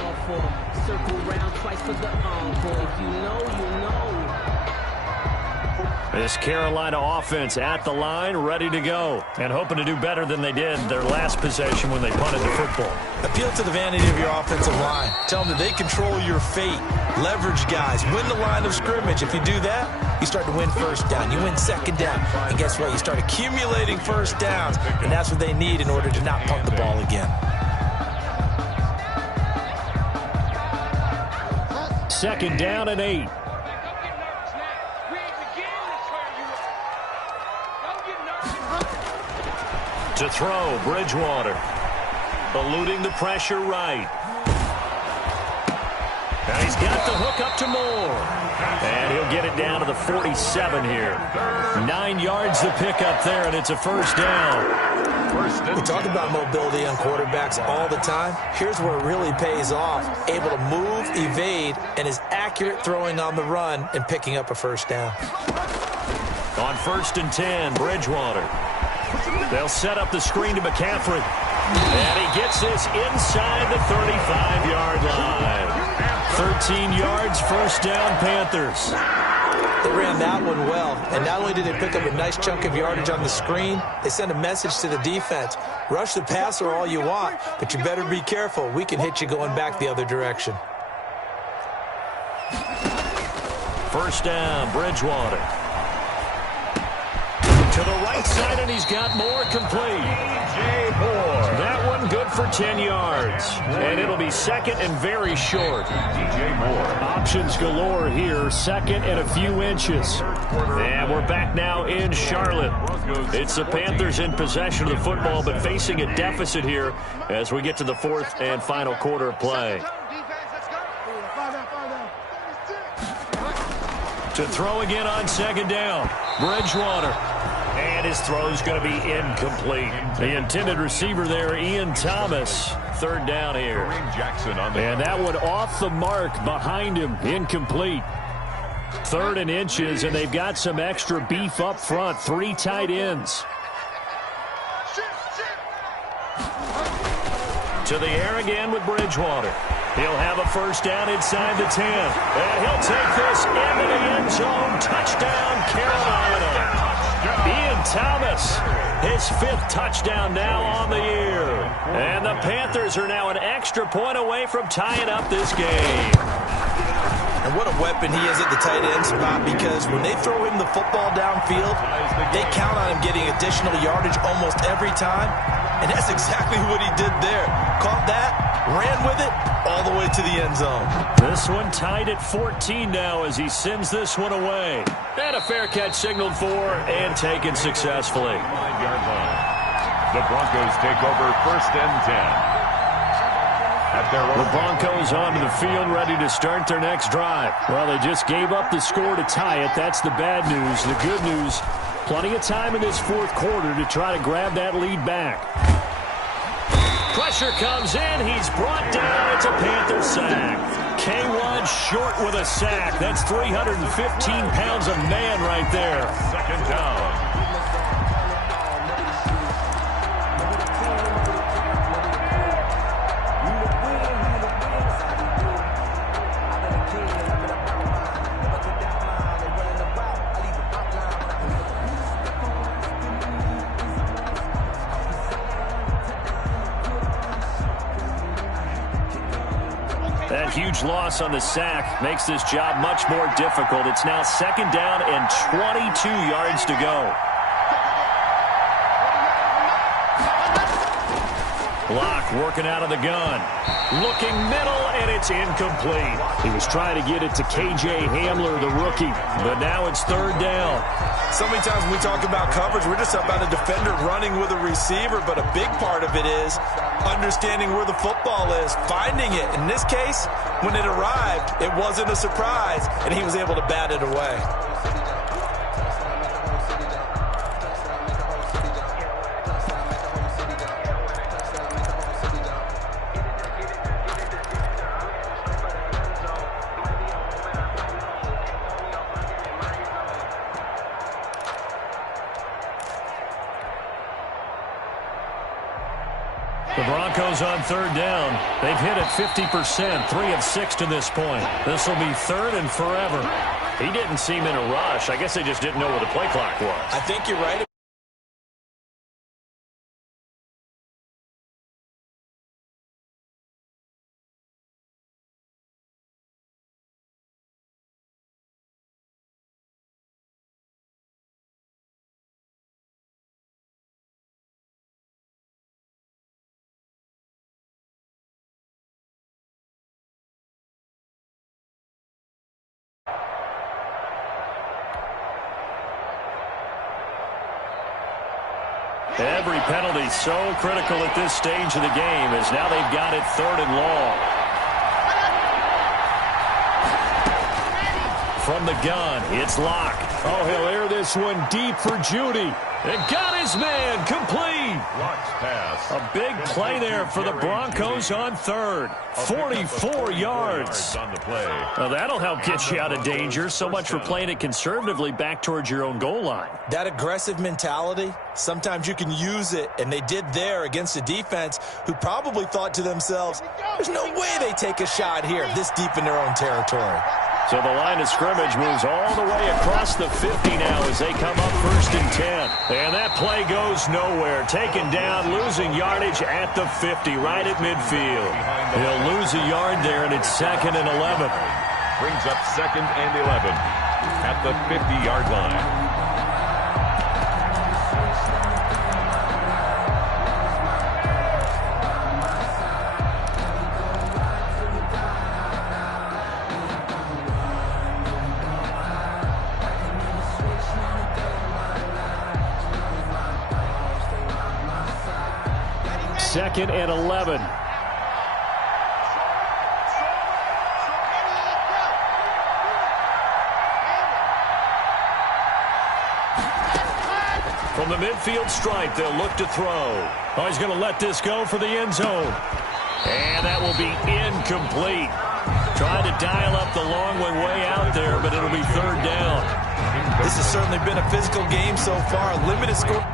This Carolina offense at the line, ready to go, and hoping to do better than they did their last possession when they punted the football. Appeal to the vanity of your offensive line. Tell them that they control your fate. Leverage guys. Win the line of scrimmage. If you do that, you start to win 1st down. You win 2nd down. And guess what? You start accumulating 1st downs, and that's what they need in order to not punt the ball again. 2nd down and 8. To throw, Bridgewater. Eluding the pressure right. And he's got the hook up to Moore. And he'll get it down to the 47 here. 9 yards the pickup there, and it's a 1st down. 1st We talk about mobility on quarterbacks all the time. Here's where it really pays off. Able to move, evade, and is accurate throwing on the run and picking up a first down. On 1st and 10, Bridgewater. They'll set up the screen to McCaffrey. And he gets this inside the 35-yard line. 13 yards, first down, Panthers. They ran that one well, and not only did they pick up a nice chunk of yardage on the screen, they sent a message to the defense. Rush the passer all you want, but you better be careful. We can hit you going back the other direction. First down, Bridgewater. To the right side, and he's got more complete. That one good for 10 yards. And it'll be second and very short. Options galore here. Second and a few inches. And we're back now in Charlotte. It's the Panthers in possession of the football, but facing a deficit here as we get to the fourth and final quarter of play. To throw again on second down. Bridgewater. And his throw's going to be incomplete. The intended receiver there, Ian Thomas. Third down here. And that one off the mark behind him. Incomplete. Third and inches, and they've got some extra beef up front. 3 tight ends. To the air again with Bridgewater. He'll have a first down inside the 10. And he'll take this into the end zone. Touchdown, Carolina. Ian Thomas, his 5th touchdown now on the year. And the Panthers are now an extra point away from tying up this game. And what a weapon he is at the tight end spot, because when they throw him the football downfield, they count on him getting additional yardage almost every time. And that's exactly what he did there. Caught that, ran with it, all the way to the end zone. This one tied at 14 now as he sends this one away. And a fair catch signaled for and taken successfully. 5-yard line. The Broncos take over 1st and 10. The Broncos onto the field ready to start their next drive. Well, they just gave up the score to tie it. That's the bad news. The good news, plenty of time in this fourth quarter to try to grab that lead back. Pressure comes in. He's brought down. It's a Panther sack. K1 short with a sack. That's 315 pounds of man right there. Second down. That huge loss on the sack makes this job much more difficult. It's now second down and 22 yards to go. Block working out of the gun. Looking middle, and it's incomplete. He was trying to get it to K.J. Hamler, the rookie, but now it's third down. So many times when we talk about coverage, we're just about a defender running with a receiver, but a big part of it is understanding where the football is, finding it. In this case, when it arrived, it wasn't a surprise, and he was able to bat it away. The Broncos on third down. They've hit it 50%, 3 of 6 to this point. This will be third and forever. He didn't seem in a rush. I guess they just didn't know what the play clock was. I think you're right. Every penalty so critical at this stage of the game as now they've got it third and long. From the gun, it's Locke. Oh, he'll air this one deep for Judy. And got his man complete. Locks pass. A big play there for the Broncos on third. 44 yards. On the play. Well, that'll help get you out of danger. So much for playing it conservatively back towards your own goal line. That aggressive mentality, sometimes you can use it, and they did there against a defense who probably thought to themselves, there's no way they take a shot here this deep in their own territory. So the line of scrimmage moves all the way across the 50 now as they come up 1st and 10. And that play goes nowhere. Taken down, losing yardage at the 50, right at midfield. He'll lose a yard there, and it's 2nd and 11. Brings up 2nd and 11 at the 50-yard line. Second and 11. From the midfield stripe, they'll look to throw. Oh, he's going to let this go for the end zone. And that will be incomplete. Trying to dial up the long one way out there, but it'll be 3rd down. This has certainly been a physical game so far. Limited score.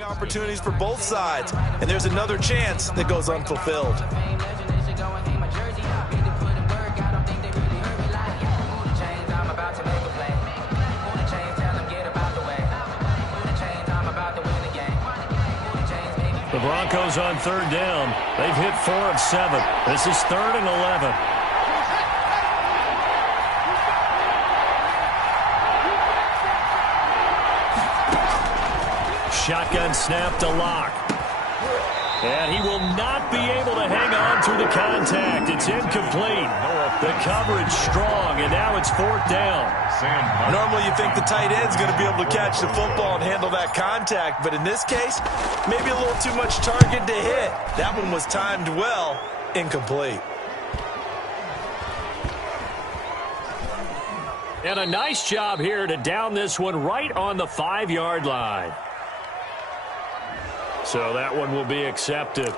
Opportunities for both sides, and there's another chance that goes unfulfilled. The Broncos on 3rd down. They've hit 4 of 7. This is 3rd and 11. Shotgun snap to Locke. And he will not be able to hang on through the contact. It's incomplete. The coverage strong, and now it's 4th down. Normally you think the tight end's going to be able to catch the football and handle that contact, but in this case, maybe a little too much target to hit. That one was timed well, incomplete. And a nice job here to down this one right on the 5-yard line. So that one will be accepted.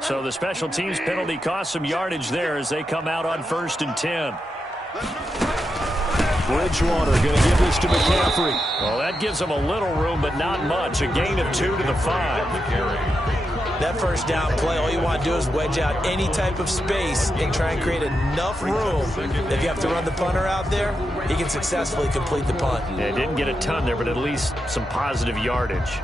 So the special teams penalty cost some yardage there as they come out on 1st and 10. Bridgewater going to give this to McCaffrey. Well, that gives them a little room, but not much. A gain of 2 to the 5. That first down play, all you want to do is wedge out any type of space and try and create enough room. If you have to run the punter out there, he can successfully complete the punt. Yeah, didn't get a ton there, but at least some positive yardage.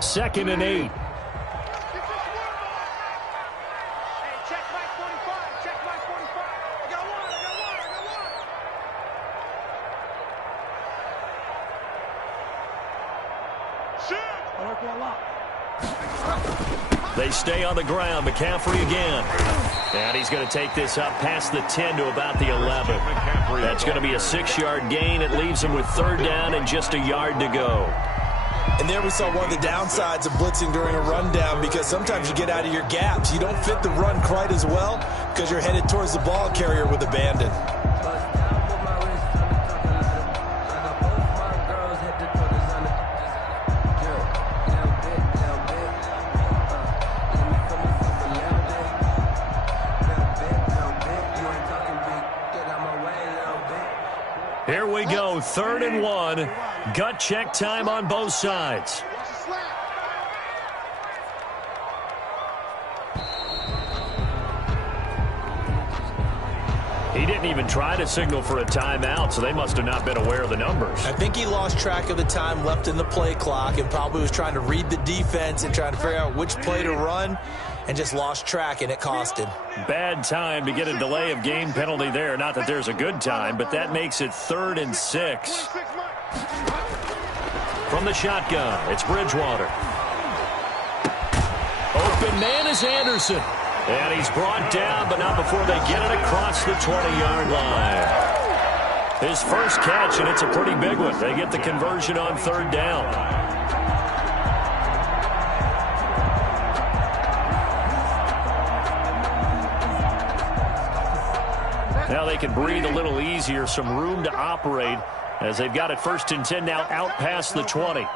Second and 8. They stay on the ground. McCaffrey again. And he's going to take this up past the 10 to about the 11. That's going to be a 6-yard gain. It leaves him with 3rd down and just a yard to go. And there we saw one of the downsides of blitzing during a rundown, because sometimes you get out of your gaps. You don't fit the run quite as well because you're headed towards the ball carrier with abandon. Here we go, 3rd and 1. Gut check time on both sides. He didn't even try to signal for a timeout, so they must have not been aware of the numbers. I think he lost track of the time left in the play clock and probably was trying to read the defense and trying to figure out which play to run, and just lost track, and it cost him. Bad time to get a delay of game penalty there. Not that there's a good time, but that makes it 3rd and 6. From the shotgun, it's Bridgewater. Open man is Anderson. And he's brought down, but not before they get it across the 20-yard line. His first catch, and it's a pretty big one. They get the conversion on 3rd down. Now they can breathe a little easier, some room to operate as they've got it 1st and 10 now out past the 20.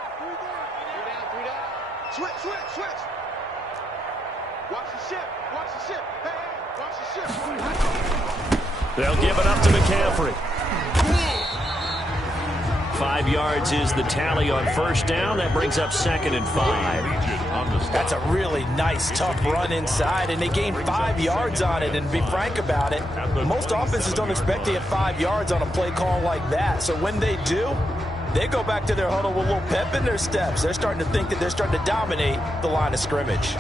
Switch. Watch the ship. Hey, watch the ship. They'll give it up to McCaffrey. 5 yards is the tally on 1st down. That brings up 2nd and 5. That's a really nice, tough run inside, and they gained 5 yards on it. And to be frank about it, most offenses don't expect to get 5 yards on a play call like that. So when they do, they go back to their huddle with a little pep in their steps. They're starting to think that they're starting to dominate the line of scrimmage.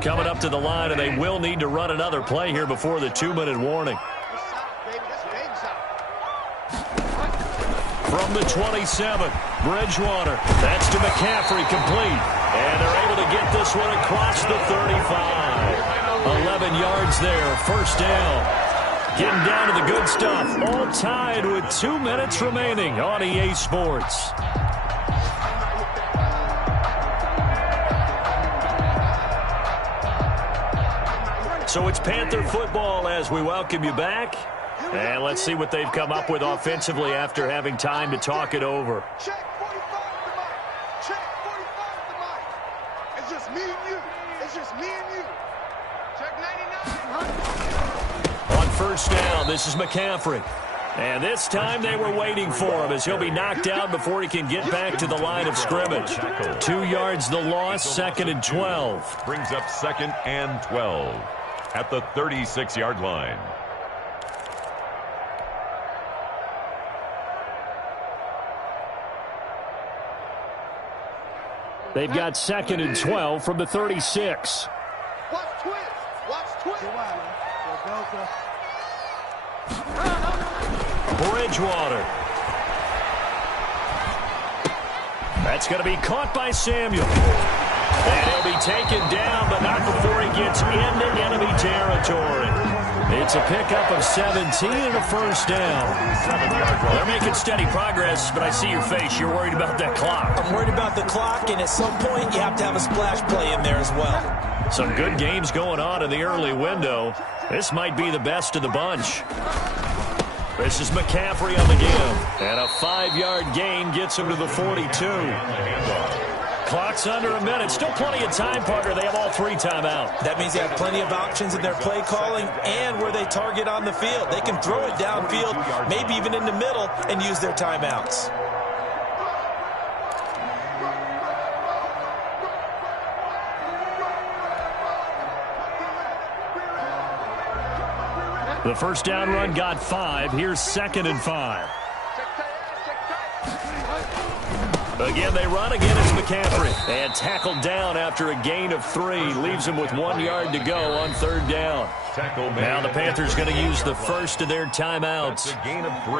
Coming up to the line, and they will need to run another play here before the 2-minute warning. From the 27, Bridgewater. That's to McCaffrey, complete. And they're able to get this one across the 35. 11 yards there, 1st down. Getting down to the good stuff. All tied with 2 minutes remaining on EA Sports. So it's Panther football as we welcome you back. And let's see what they've come up with offensively after having time to talk it over. Check 45 at the mic. Check 45 at the mic. It's just me and you. It's just me and you. Check 99. On 1st down, this is McCaffrey. And this time they were waiting for him as he'll be knocked down before he can get back to the line of scrimmage. 2 yards the loss, 2nd and 12. Brings up 2nd and 12 at the 36-yard line. They've got 2nd and 12 from the 36. Watch twist. Bridgewater. That's going to be caught by Samuel. And he'll be taken down, but not before he gets into enemy territory. It's a pickup of 17 and a first down. They're making steady progress, but I see your face. You're worried about that clock. I'm worried about the clock, and at some point you have to have a splash play in there as well. Some good games going on in the early window. This might be the best of the bunch. This is McCaffrey on the give. And a 5-yard gain gets him to the 42. Clock's under a minute. Still plenty of time, partner. They have all 3 timeouts. That means they have plenty of options in their play calling and where they target on the field. They can throw it downfield, maybe even in the middle, and use their timeouts. The first down run got 5. Here's 2nd and 5. Again, they run. Again, it's McCaffrey. And tackled down after a gain of 3. Leaves him with 1 yard to go on 3rd down. Now the Panthers going to use the first of their timeouts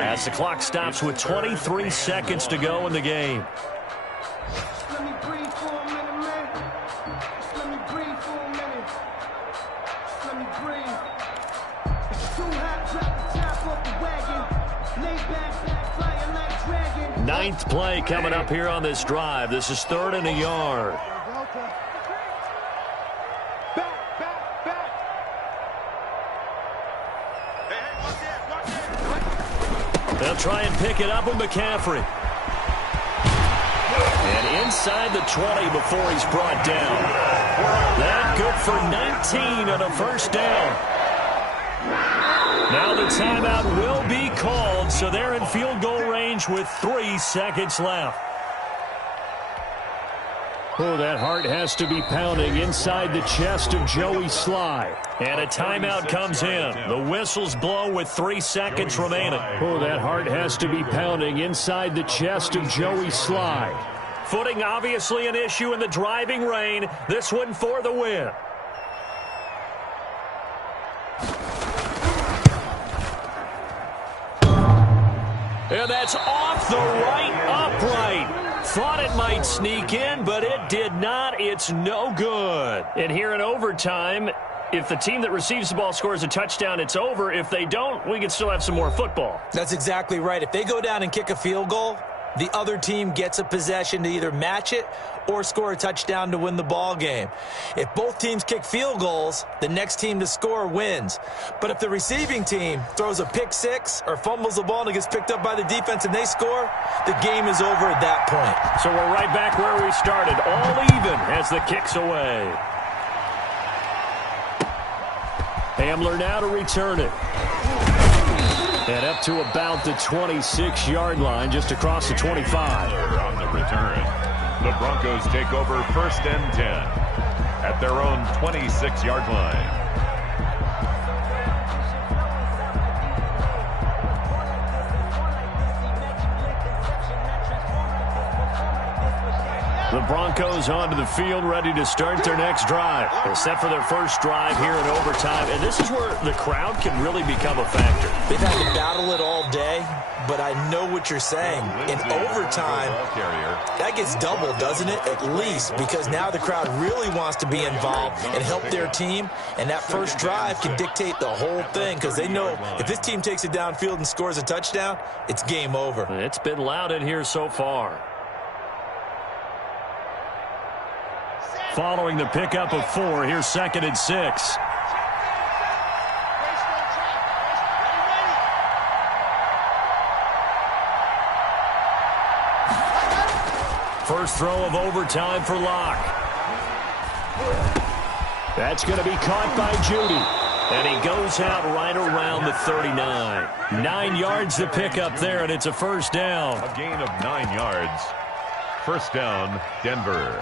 as the clock stops with 23 seconds to go in the game. Ninth play coming up here on this drive. This is 3rd and a yard. They'll try and pick it up with McCaffrey. And inside the 20 before he's brought down. That good for 19 on a first down. Now the timeout will be called, so they're in field goal range with 3 seconds left. Oh, that heart has to be pounding inside the chest of Joey Sly. And a timeout comes in. The whistles blow with 3 seconds remaining. Oh, that heart has to be pounding inside the chest of Joey Sly. Footing obviously an issue in the driving rain. This one for the win. And that's off the right upright. Thought it might sneak in, but it did not. It's no good. And here in overtime, if the team that receives the ball scores a touchdown, it's over. If they don't, we can still have some more football. That's exactly right. If they go down and kick a field goal, the other team gets a possession to either match it or score a touchdown to win the ball game. If both teams kick field goals, the next team to score wins. But if the receiving team throws a pick six or fumbles the ball and it gets picked up by the defense and they score, the game is over at that point. So we're right back where we started, all even as the kick's away. Hamler now to return it. And up to about the 26-yard line, just across the 25. On the return, the Broncos take over 1st and 10 at their own 26-yard line. The Broncos onto the field, ready to start their next drive. They're set for their first drive here in overtime, and this is where the crowd can really become a factor. They've had to battle it all day, but I know what you're saying. In overtime, that gets doubled, doesn't it? At least, because now the crowd really wants to be involved and help their team, and that first drive can dictate the whole thing because they know if this team takes it downfield and scores a touchdown, it's game over. It's been loud in here so far. Following the pickup of 4, here's 2nd and 6. First throw of overtime for Locke. That's going to be caught by Judy. And he goes out right around the 39. 9 yards to pick up there, and it's a first down. A gain of 9 yards. First down, Denver.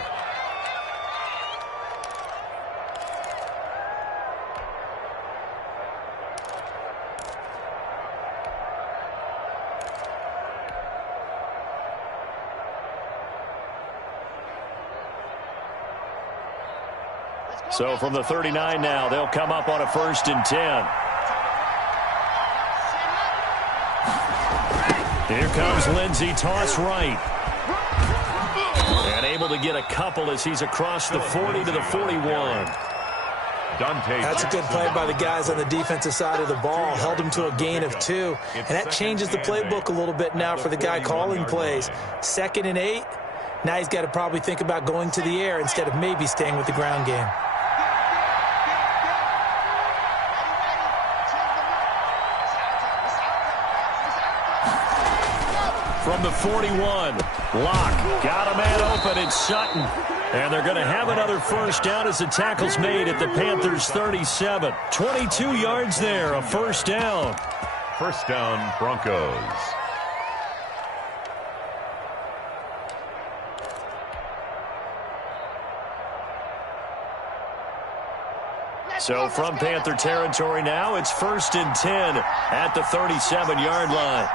So from the 39 now, they'll come up on a 1st and 10. Here comes Lindsey, toss right. And able to get a couple as he's across the 40 to the 41. That's a good play by the guys on the defensive side of the ball. Held them to a gain of 2. And that changes the playbook a little bit now for the guy calling plays. 2nd and 8. Now he's got to probably think about going to the air instead of maybe staying with the ground game. From the 41, Locke got a man open in Sutton. And they're going to have another first down as the tackle's made at the Panthers' 37. 22 yards there, a first down. First down, Broncos. So from Panther territory now, it's 1st and 10 at the 37-yard line.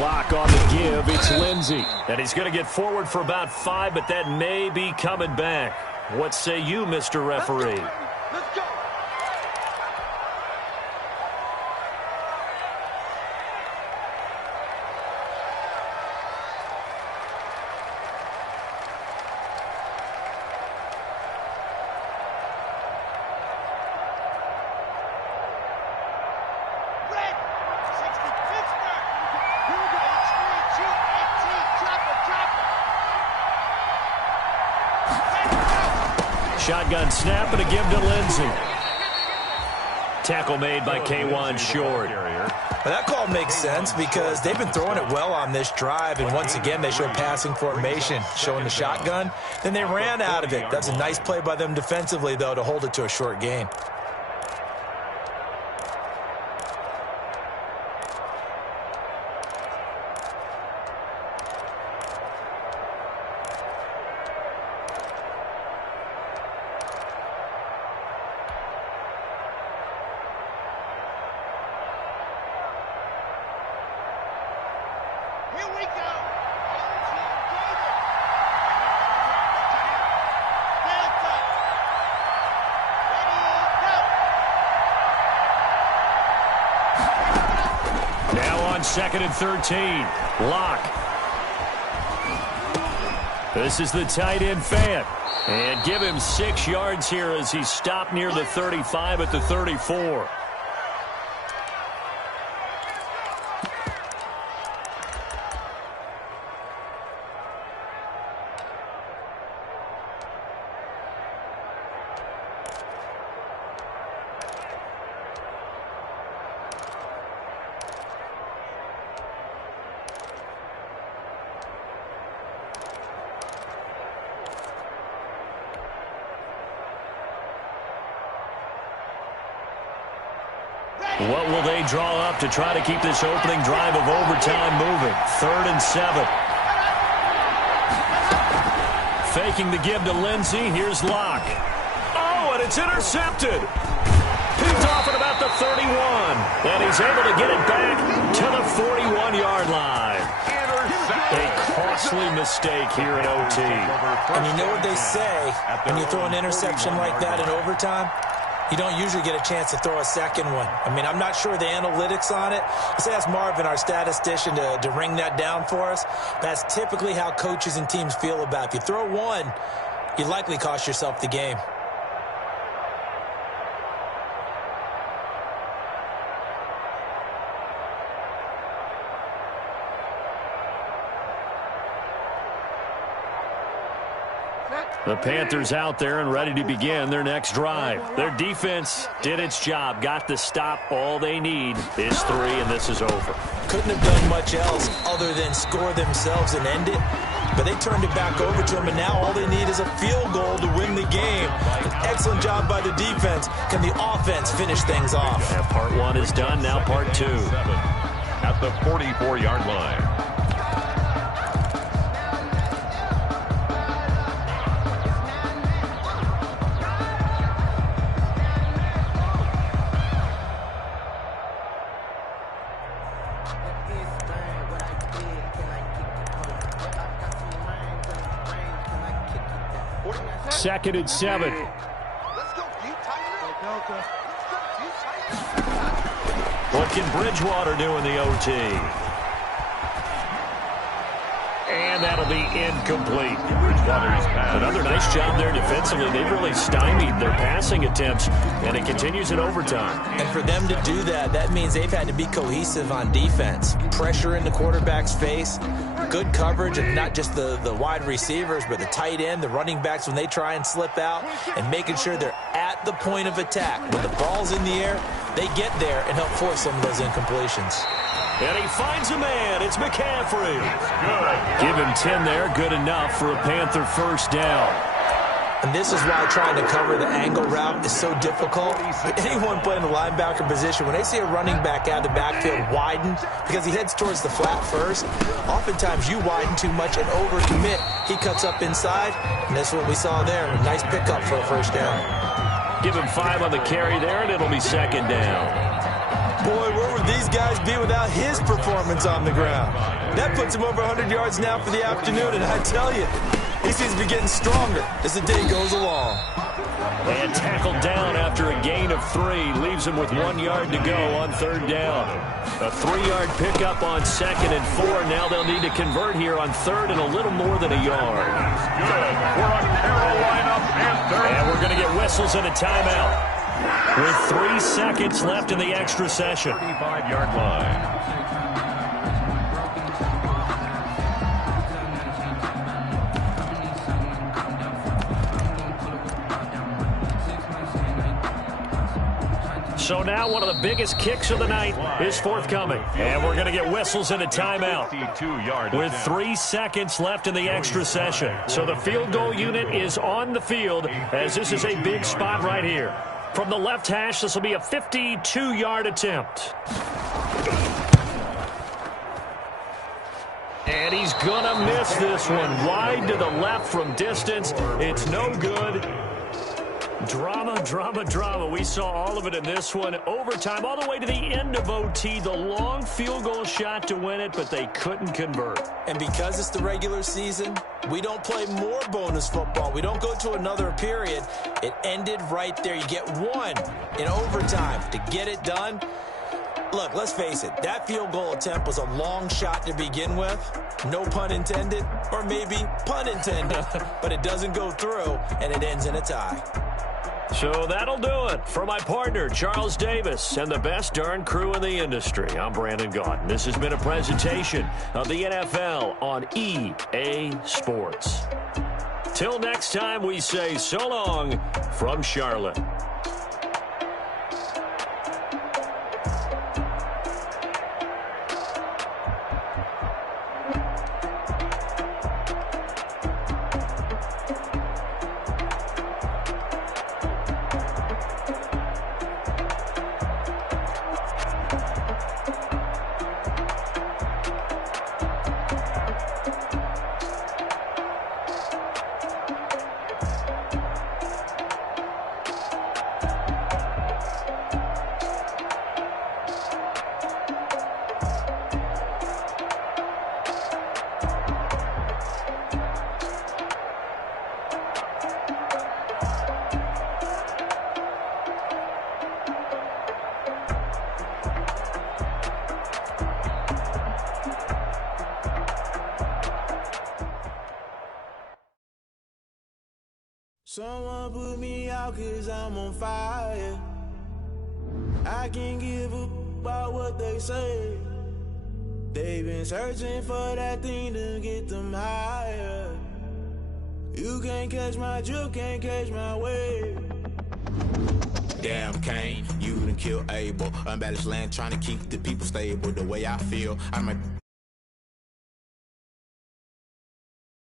Lock on the give, it's Lindsey. And he's going to get forward for about 5, but that may be coming back. What say you, Mr. Referee? Let's go. Shotgun snap and a give to Lindsey. Tackle made by K1 Short. Well, that call makes sense because they've been throwing it well on this drive, and once again they show passing formation, showing the shotgun. Then they ran out of it. That's a nice play by them defensively, though, to hold it to a short gain. Second and 13. Lock. This is the tight end fan. And give him 6 yards here as he stopped near the 35 at the 34. What will they draw up to try to keep this opening drive of overtime moving? 3rd and 7. Faking the give to Lindsey. Here's Locke. Oh, and it's intercepted. Picked off at about the 31. And he's able to get it back to the 41-yard line. A costly mistake here in OT. And you know what they say, when you throw an interception like that in overtime? You don't usually get a chance to throw a second one. I mean, I'm not sure the analytics on it. Let's ask Marvin, our statistician, to ring that down for us. That's typically how coaches and teams feel about it. If you throw one, you likely cost yourself the game. The Panthers out there and ready to begin their next drive. Their defense did its job, got the stop. All they need is 3, and this is over. Couldn't have done much else other than score themselves and end it. But they turned it back over to them, and now all they need is a field goal to win the game. An excellent job by the defense. Can the offense finish things off? Yeah, part 1 is done, now part 2. At the 44-yard line. Second and 7. Let's go deep, tight end. Let's go deep, tight end. What can Bridgewater do in the OT? And that'll be incomplete. Another nice job there defensively. They've really stymied their passing attempts, and it continues in overtime. And for them to do that, that means they've had to be cohesive on defense. Pressure in the quarterback's face, good coverage of not just the wide receivers, but the tight end, the running backs when they try and slip out, and making sure they're at the point of attack. When the ball's in the air, they get there and help force some of those incompletions. And he finds a man. It's McCaffrey. Give him 10 there. Good enough for a Panther first down. And this is why trying to cover the angle route is so difficult. Anyone playing the linebacker position, when they see a running back out of the backfield widen, because he heads towards the flat first, oftentimes you widen too much and overcommit. He cuts up inside, and that's what we saw there. A nice pickup for a first down. Give him 5 on the carry there, and it'll be second down. Boy, where would these guys be without his performance on the ground? That puts him over 100 yards now for the afternoon, and I tell you, he seems to be getting stronger as the day goes along. And tackled down after a gain of 3. Leaves him with 1 yard to go on third down. A 3-yard pickup on second and 4. Now they'll need to convert here on third and a little more than a yard. Good for a Carolina Panther. And we're going to get whistles and a timeout. With 3 seconds left in the extra session. 35-yard line. So now one of the biggest kicks of the night is forthcoming. And we're going to get whistles and a timeout. With 3 seconds left in the extra session. So the field goal unit is on the field as this is a big spot right here. From the left hash, this will be a 52-yard attempt. And he's going to miss this one. Wide to the left from distance. It's no good. Drama, drama, drama. We saw all of it in this one. Overtime, all the way to the end of OT. The long field goal shot to win it, but they couldn't convert. And because it's the regular season, we don't play more bonus football. We don't go to another period. It ended right there. You get 1 in overtime to get it done. Look, let's face it. That field goal attempt was a long shot to begin with. No pun intended, or maybe pun intended. But it doesn't go through, and it ends in a tie. So that'll do it. For my partner, Charles Davis, and the best darn crew in the industry, I'm Brandon Gaudin. This has been a presentation of the NFL on EA Sports. Till next time, we say so long from Charlotte. Someone put me out 'cause I'm on fire. I can't give a about what they say. They've been searching for that thing to get them higher. You can't catch my drift, can't catch my wave. Damn Kane, you done killed Abel. Unbalanced land trying to keep the people stable. The way I feel, I'm a